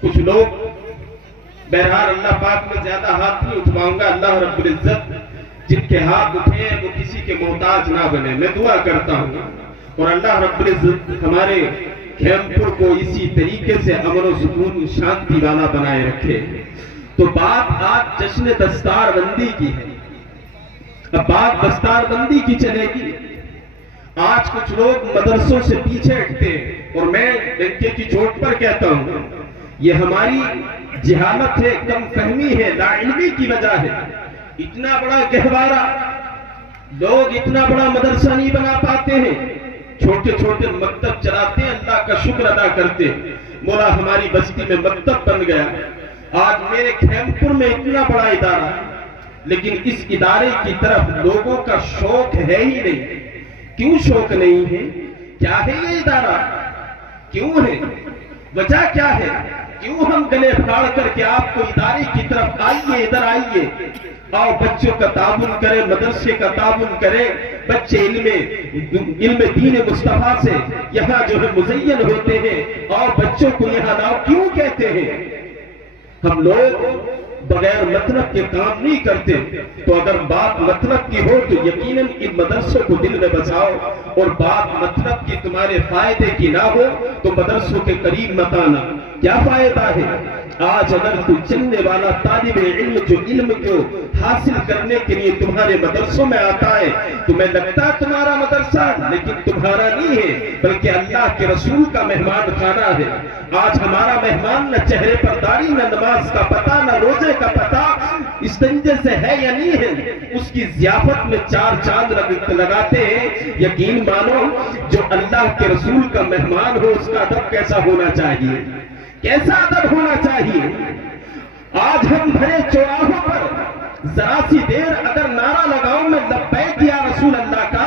کچھ لوگ بہرحال اللہ پاک میں زیادہ ہاتھ نہیں اٹھواؤں گا. اللہ رب العزت جن کے ہاتھ اٹھے ہیں وہ کسی کے محتاج نہ بنے. میں دعا کرتا ہوں اور اللہ رب العزت ہمارے کھیم پور کو اسی طریقے سے امن و سکون شانتی والا بنائے رکھے. تو بات آج جشن دستار بندی کی ہے. اب بات دستار بندی کی چلے گی. آج کچھ لوگ مدرسوں سے پیچھے ہٹتے ہیں اور میں ڈنکے کی چوٹ پر کہتا ہوں یہ ہماری جہالت ہے, کم فہمی ہے, لا علمی کی وجہ ہے. اتنا بڑا گہوارہ لوگ اتنا بڑا مدرسہ نہیں بنا پاتے ہیں. چھوٹے چھوٹے مکتب چلاتے ہیں, اللہ کا شکر ادا کرتے ہیں. مولا ہماری بستی میں مکتب بن گیا. آج میرے کھیم پور میں اتنا بڑا ادارہ, لیکن اس ادارے کی طرف لوگوں کا شوق ہے ہی نہیں. کیوں شوق نہیں ہے؟ کیا ہے یہ ادارہ؟ کیوں ہے؟ وجہ کیا ہے؟ کیوں ہم گلے پھاڑ کر کے آپ کو ادارے کی طرف آئیے, ادھر آئیے, آؤ بچوں کا تعاون کریں, مدرسے کا تعاون کریں, بچے علم دین مصطفیٰ سے یہاں جو ہے مزین ہوتے ہیں, اور بچوں کو یہاں لاؤ. کیوں کہتے ہیں؟ ہم لوگ بغیر مطلب کے کام نہیں کرتے. تو اگر بات مطلب کی ہو تو یقیناً ان مدرسوں کو دل میں بساؤ, اور بات مطلب کی تمہارے فائدے کی نہ ہو تو مدرسوں کے قریب مت آنا. کیا فائدہ ہے؟ آج اگر کوئی چلنے والا طالب علم جو علم کو حاصل کرنے کے لیے تمہارے مدرسوں میں آتا ہے, تمہیں لگتا ہے تمہارا مدرسہ, لیکن تمہارا نہیں ہے بلکہ اللہ کے رسول کا مہمان خانہ ہے. آج ہمارا مہمان نہ چہرے پر داڑھی, نہ نماز کا پتہ, نہ روزے کا پتہ, استنجے سے ہے یا نہیں ہے, اس کی ضیافت میں 4 چاند لگاتے ہیں. یقین مانو جو اللہ کے رسول کا مہمان ہو اس کا ادب کیسا ہونا چاہیے, کیسا ادب ہونا چاہیے. آج ہم بھرے چوراہوں پر ذرا سی دیر اگر نعرہ لگاؤں میں لبیک یا رسول اللہ کا,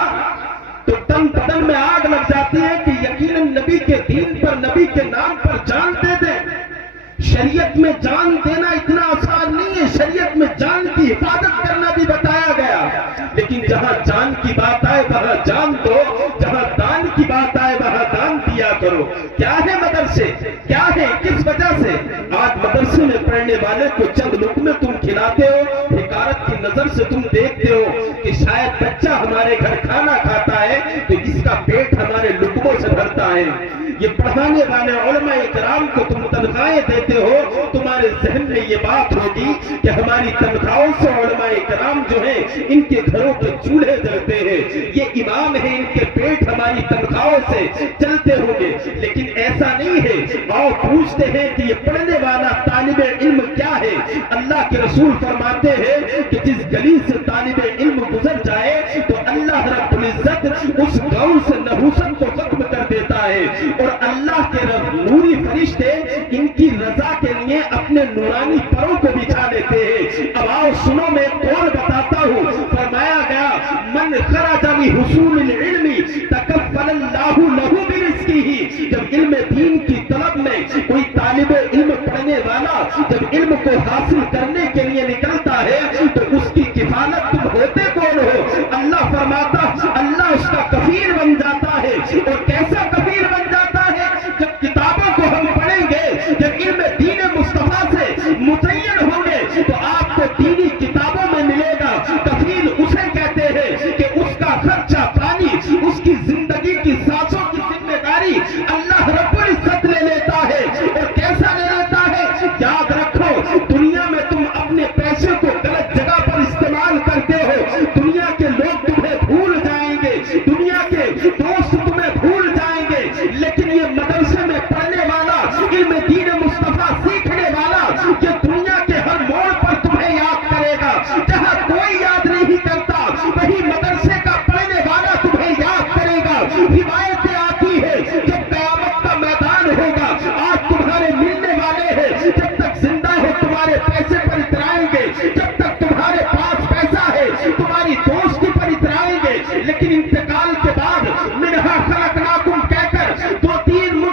تو تن بدن میں آگ لگ جاتی ہے کہ یقیناً نبی کے دین پر, نبی کے نام پر جان دے دیں. شریعت میں جان دینا اتنا آسان نہیں ہے. شریعت میں جان کی حفاظت کرنا بھی بتایا گیا, لیکن جہاں جان کی بات آئے وہاں جان دو, جہاں دان کی بات آئے وہاں دان دیا کرو. کیا ہے مدرسے, کیا ہے, کس وجہ سے آج مدرسے میں پڑھنے والے کو چند لقمے تم کھلاتے ہو, حقارت کی نظر سے تم دیکھتے ہو کہ شاید بچہ ہمارے گھر کھانا کھاتا ہے تو اس کا پیٹ ہمارے لقموں سے بھرتا ہے. یہ پڑھانے والے علماء کرام کو تم تنخواہیں دیتے ہو, تمہارے ذہن میں یہ بات ہوگی کہ ہماری تنخواہوں سے علماء کرام جو ہیں ان کے گھروں کے چولہے جلتے ہیں, یہ امام ہیں, ان کے پیٹ ہماری تنخواہوں سے چلتے ہوں گے. لیکن ایسا نہیں ہے. آؤ پوچھتے ہیں کہ یہ پڑھنے والا طالب علم کیا ہے. اللہ کے رسول فرماتے ہیں کہ جس گلی سے طالب علم گزر جائے تو اللہ رب العزت اس گاؤں سے نحوست کو ختم کر دیتا ہے, اور اللہ کے نوری فرشتے ان کی رضا کے لیے اپنے نورانی پروں کو بچھا دیتے ہیں. اب آؤ سنو, میں قول بتاتا ہوں. فرمایا گیا من خرج لحصول العلم تکفل اللہ لہ برزقہ. جب علم دین کی طلب میں کوئی طالب علم پڑھنے والا جب علم کو حاصل کرنے کے لیے نکلتا ہے تو اس کی کفالت تم ہوتے کون ہو؟ اللہ فرماتا, اللہ اس کا کفیل بن جاتا ہے. اور کیسا کفیل بن جاتا ہے؟ جب کتابوں کو ہم پڑھیں گے, جب علم دین مصطفیٰ سے متعین ہوں گے تو آپ کو دینی کتابوں میں ملے گا. کفیل اسے کہتے ہیں کہ اس کا خرچہ پانی, اس کی زندگی کی سانسوں کی ذمہ داری اللہ رب العزت لے لیتا ہے. اور کیسا لے لیتا ہے؟ یاد رکھو, دنیا میں تم اپنے پیسے کو غلط جگہ پر استعمال کرتے ہو, دنیا کے لوگ تمہیں بھول جائیں گے, دنیا کے دوست تمہیں بھول جائیں گے, لیکن یہ مدرسے میں پڑھنے والا, علم دین مصطفیٰ سیکھنے والا, یہ دنیا کے ہر موڑ پر تمہیں یاد کرے گا. جہاں کوئی یاد نہیں کرتا وہی مدرسے کا پڑھنے والا تمہیں یاد کرے گا. روایتیں آتی ہے جب قیامت کا میدان ہوگا, آج تمہارے ملنے والے ہیں, جب تک زندہ ہو تمہارے پیسے پر اترائیں گے, جب تک تمہارے پاس پیسہ ہے تمہاری دوستی پر اترائیں گے, لیکن انتقال کے بعد منہا خلقناکم کہہ کر 2-3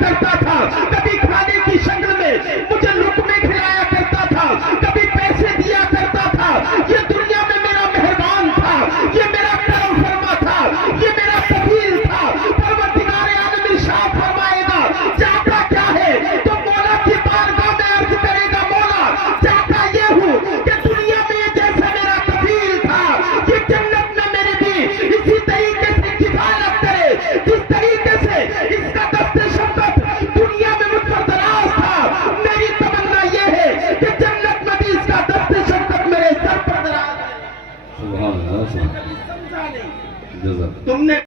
کرتا تھا، کبھی کھانے کی شکل میں مجھے لقمے کھلایا کرتا تھا، کبھی پیسے دیا کرتا تھا. یہ دنیا میں میرا مہربان تھا، یہ میرا کرم فرما تھا، یہ میرا کفیل تھا. پروردگار عالم ارشاد فرمائے گا چاہتا کیا ہے تو مولا کی بارگاہ میں عرض کرے گا مولا چاہتا یہ ہوں کہ دنیا میں جیسا میرا کفیل تھا یہ جنت میں میری بھی اسی طریقے سے کفالت کرے جس طریقے سے اس کا دست شفقت دنیا میں مجھ پر دراز تھا. میری تمنا یہ ہے کہ جنت میں بھی اس کا دست شفقت میرے سر پر دراز ہے. سبحان اللہ. تم نے